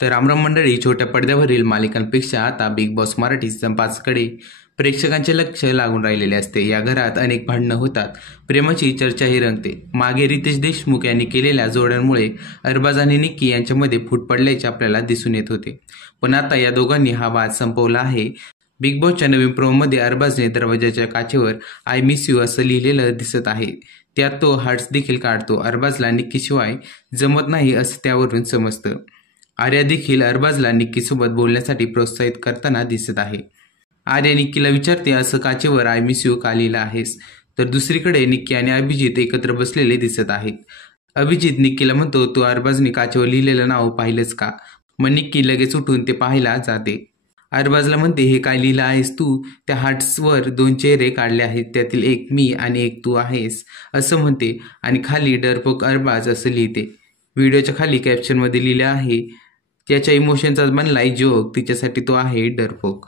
तर रामराम मंडळी, छोट्या पडद्यावरील मालिकांपेक्षा आता बिग बॉस मराठी सीझन 5 कडे प्रेक्षकांचे लक्ष लागून राहिलेले असते। या घरात अनेक भांडणं होतात, प्रेमाची चर्चाही रंगते। मागे रितेश देशमुख यांनी केलेल्या जोड्यांमुळे अरबाज आणि निक्की यांच्यामध्ये फूट पडल्याचे आपल्याला दिसून येत होते, पण आता या दोघांनी हा वाद संपवला आहे। बिग बॉसच्या नवीन प्रोमोमध्ये अरबाजने दरवाजाच्या काचेवर आय मिस यू असं लिहिलेलं दिसत आहे। त्यात तो हार्ट्स देखील काढतो। अरबाजला निक्कीशिवाय जमत नाही असं त्यावरून समजतं। आर्या देखील अरबाजला निक्कीसोबत बोलण्यासाठी प्रोत्साहित करताना दिसत आहे। आर्या निक्कीला विचारते, असं काचेवर आय मिस यू का लिहिलं आहेस? तर दुसरीकडे निक्की आणि अभिजित एकत्र बसलेले दिसत आहेत। अभिजित निक्कीला म्हणतो, तू अरबाजने काचेवर लिहिलेलं नाव पाहिलंच का? मग निक्की लगेच उठून ते पाहायला जाते। अरबाजला म्हणते, हे काय लिहिलं आहेस तू? त्या हार्ट्सवर 2 चेहरे काढले आहेत, त्यातील एक मी आणि एक तू आहेस असं म्हणते आणि खाली डरपोक अरबाज असं लिहिते। व्हिडिओच्या खाली कॅप्शनमध्ये लिहिलं आहे, त्याच्या इमोशनचा बनलाय जोक, तिच्यासाठी तो आहे डरपोक।